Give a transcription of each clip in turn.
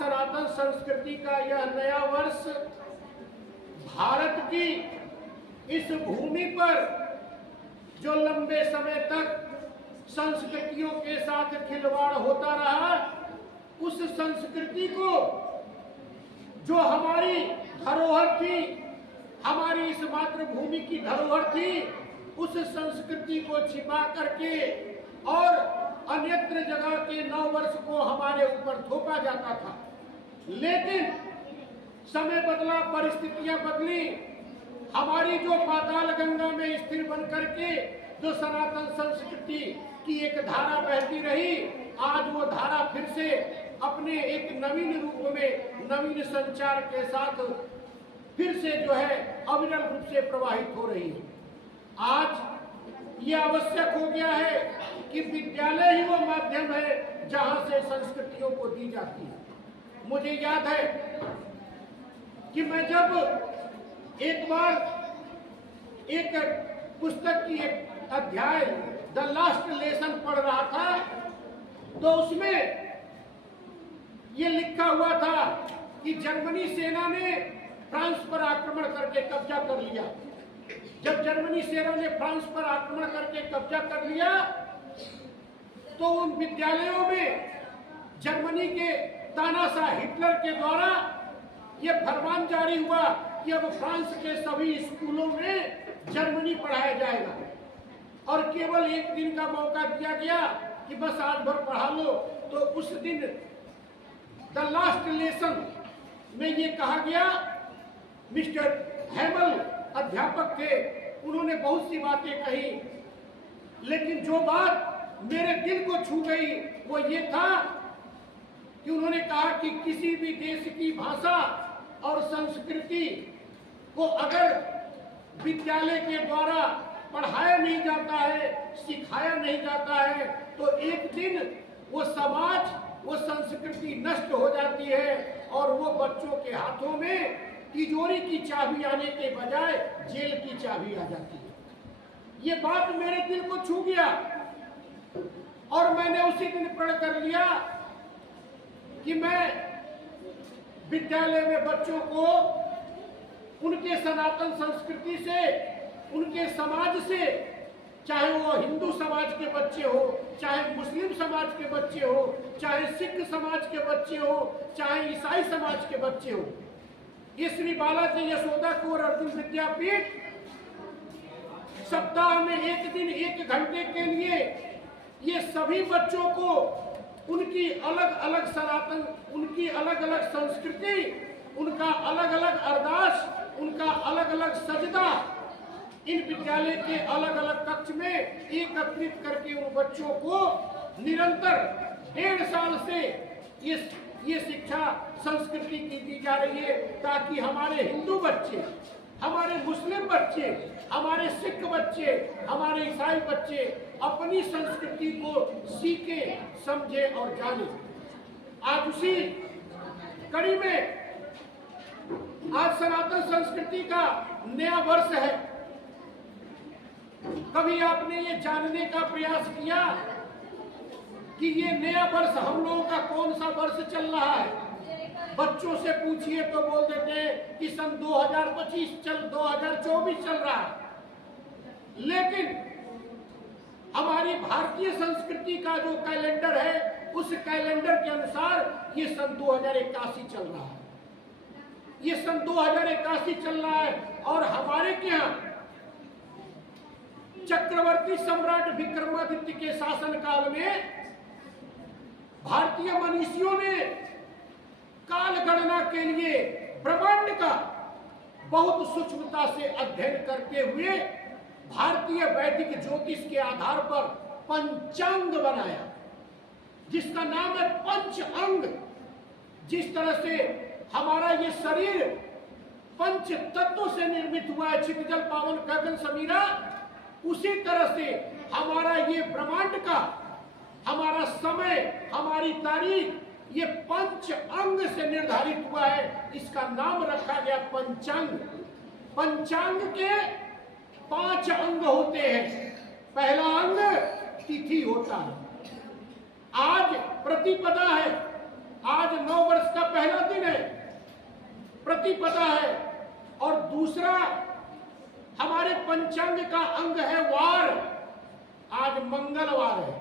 सनातन संस्कृति का यह नया वर्ष भारत की इस भूमि पर जो लंबे समय तक संस्कृतियों के साथ खिलवाड़ होता रहा, उस संस्कृति को जो हमारी धरोहर थी, हमारी इस मातृभूमि की धरोहर थी, उस संस्कृति को छिपा करके और अन्यत्र जगह के नव वर्ष को हमारे ऊपर थोपा जाता था। लेकिन समय बदला, परिस्थितियां बदली, हमारी जो पाताल गंगा में स्थिर बन करके जो सनातन संस्कृति की एक धारा बहती रही, आज वो धारा फिर से अपने एक नवीन रूप में, नवीन संचार के साथ फिर से जो है अविरल रूप से प्रवाहित हो रही है। आज ये आवश्यक हो गया है कि विद्यालय ही वो माध्यम है जहां से संस्कृतियों को दी जाती है। मुझे याद है कि मैं जब एक बार एक पुस्तक की एक अध्याय द लास्ट लेसन पढ़ रहा था, तो उसमें ये लिखा हुआ था कि जर्मनी सेना ने फ्रांस पर आक्रमण करके कब्जा कर लिया। जब जर्मनी सेना ने फ्रांस पर आक्रमण करके कब्जा कर लिया, तो उन विद्यालयों में जर्मनी के तानाशाह हिटलर के द्वारा यह फरमान जारी हुआ कि अब फ्रांस के सभी स्कूलों में जर्मनी पढ़ाया जाएगा और केवल एक दिन का मौका दिया गया कि बस आज भर पढ़ा लो। तो उस दिन द लास्ट लेसन में ये कहा गया, मिस्टर हैमल अध्यापक थे, उन्होंने बहुत सी बातें कही, लेकिन जो बात मेरे दिल को छू गई वो ये था कि उन्होंने कहा कि किसी भी देश की भाषा और संस्कृति को अगर विद्यालय के द्वारा पढ़ाया नहीं जाता है, सिखाया नहीं जाता है, तो एक दिन वो समाज, वो संस्कृति नष्ट हो जाती है और वो बच्चों के हाथों में तिजोरी की चाबी आने के बजाय जेल की चाबी आ जाती है। ये बात मेरे दिल को छू गया और मैंने उसी दिन प्रण कर लिया कि मैं विद्यालय में बच्चों को उनके सनातन संस्कृति से, उनके समाज से, चाहे वो हिंदू समाज के बच्चे हो, चाहे मुस्लिम समाज के बच्चे हो, चाहे सिख समाज के बच्चे हो, चाहे ईसाई समाज के बच्चे हो, ये श्री बालाजी यशोदा कुंवर अर्जुन विद्यापीठ सप्ताह में एक दिन 1 घंटे के लिए ये सभी बच्चों को उनकी अलग अलग सनातन, उनकी अलग अलग संस्कृति, उनका अलग अलग अरदास, उनका अलग अलग सजदा इन विद्यालय के अलग अलग कक्ष में एकत्रित करके उन बच्चों को निरंतर 1.5 साल से ये शिक्षा संस्कृति की दी जा रही है, ताकि हमारे हिंदू बच्चे, हमारे मुस्लिम बच्चे, हमारे सिख बच्चे, हमारे ईसाई बच्चे अपनी संस्कृति को सीखे, समझे और जाने। आज उसी कड़ी में आज सनातन संस्कृति का नया वर्ष है। कभी आपने ये जानने का प्रयास किया कि ये नया वर्ष हम लोगों का कौन सा वर्ष चल रहा है? बच्चों से पूछिए तो बोल देते हैं कि सन 2024 चल रहा है, लेकिन हमारी भारतीय संस्कृति का जो कैलेंडर है, उस कैलेंडर के अनुसार ये सन 2081 चल रहा है। ये सन 2081 चल रहा है और हमारे के यहाँ चक्रवर्ती सम्राट विक्रमादित्य के शासन काल में भारतीय मनीषियों ने काल गणना के लिए ब्रह्मांड का बहुत सूक्ष्मता से अध्ययन करते हुए भारतीय वैदिक ज्योतिष के आधार पर पंचांग बनाया, जिसका नाम है पंच अंग। जिस तरह से हमारा ये शरीर पंच तत्वों से निर्मित हुआ है, छित जल पावन गगन समीरा, उसी तरह से हमारा ये ब्रह्मांड का, हमारा समय, हमारी तारीख, ये पंच अंग से निर्धारित हुआ है। इसका नाम रखा गया पंचांग। पंचांग के 5 अंग होते हैं। पहला अंग तिथि होता है। आज प्रतिपदा है, आज 9 वर्ष का पहला दिन है, प्रतिपदा है, और दूसरा हमारे पंचांग का अंग है वार। आज मंगलवार है,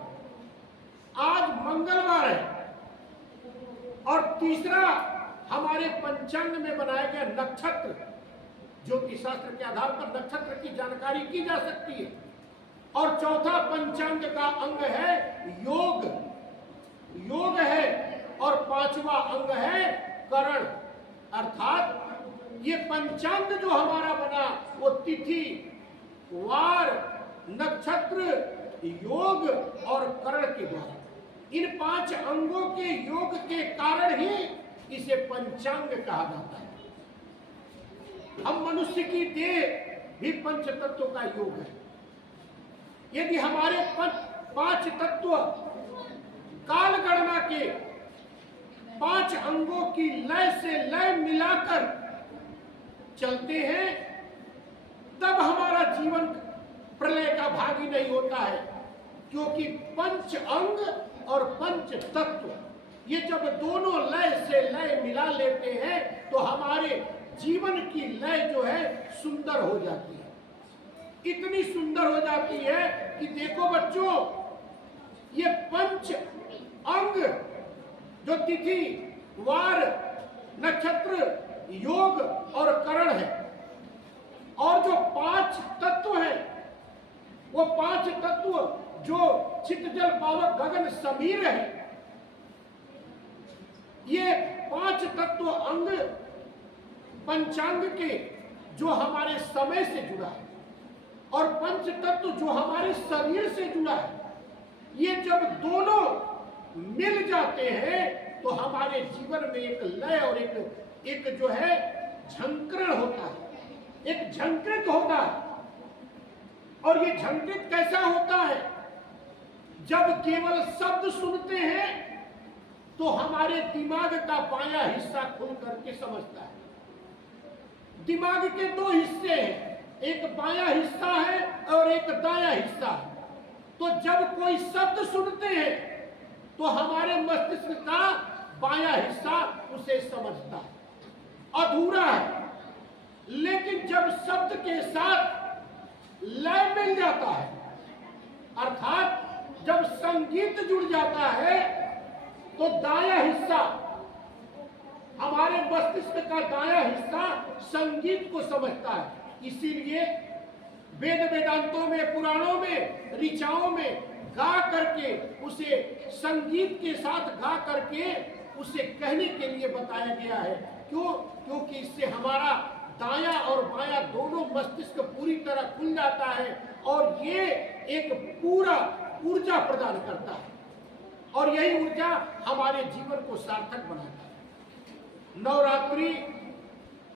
आज मंगलवार है। और तीसरा हमारे पंचांग में बनाया गया नक्षत्र, ज्योतिष शास्त्र के आधार पर नक्षत्र की जानकारी की जा सकती है। और चौथा पंचांग का अंग है योग, योग है। और पांचवा अंग है करण, अर्थात ये पंचांग जो हमारा बना वो तिथि, वार, नक्षत्र, योग और करण के द्वारा, इन 5 अंगों के योग के कारण ही इसे पंचांग कहा जाता है। हम मनुष्य की देह भी पंच तत्व का योग है। यदि हमारे 5 तत्व काल गणना के 5 अंगों की लय से लय मिलाकर चलते हैं, तब हमारा जीवन प्रलय का भागी नहीं होता है। क्योंकि 5 अंग और 5 तत्व ये जब दोनों लय से लय मिला लेते हैं तो हमारे जीवन की लय जो है सुंदर हो जाती है। इतनी सुंदर हो जाती है कि देखो बच्चों, ये 5 अंग जो तिथि, वार, नक्षत्र, योग और करण है, और जो 5 तत्व है, वो 5 तत्व जो चित्त जल पावक गगन समीर है, ये 5 तत्व अंग पंचांग के जो हमारे समय से जुड़ा है और पंच तत्व जो हमारे शरीर से जुड़ा है, ये जब दोनों मिल जाते हैं तो हमारे जीवन में एक लय और एक जो है झंकरण होता है, एक झंकृत होता है। और ये झंकृत कैसा होता है? जब केवल शब्द सुनते हैं तो हमारे दिमाग का बायां हिस्सा खुल करके समझता है। दिमाग के 2 हिस्से हैं, एक बायां हिस्सा है और एक दायां हिस्सा है। तो जब कोई शब्द सुनते हैं तो हमारे मस्तिष्क का बायां हिस्सा उसे समझता है, अधूरा है। लेकिन जब शब्द के साथ लय मिल जाता है, अर्थात जब संगीत जुड़ जाता है, तो दायां हिस्सा, हमारे मस्तिष्क का दायां हिस्सा संगीत को समझता है। इसीलिए वेद वेदांतों में, पुराणों में, ऋचाओं में गा करके उसे संगीत के साथ गा करके उसे कहने के लिए बताया गया है। क्यों? क्योंकि इससे हमारा दायां और बायां दोनों मस्तिष्क पूरी तरह खुल जाता है और ये एक पूरा ऊर्जा प्रदान करता है, और यही ऊर्जा हमारे जीवन को सार्थक बनाता है। नवरात्रि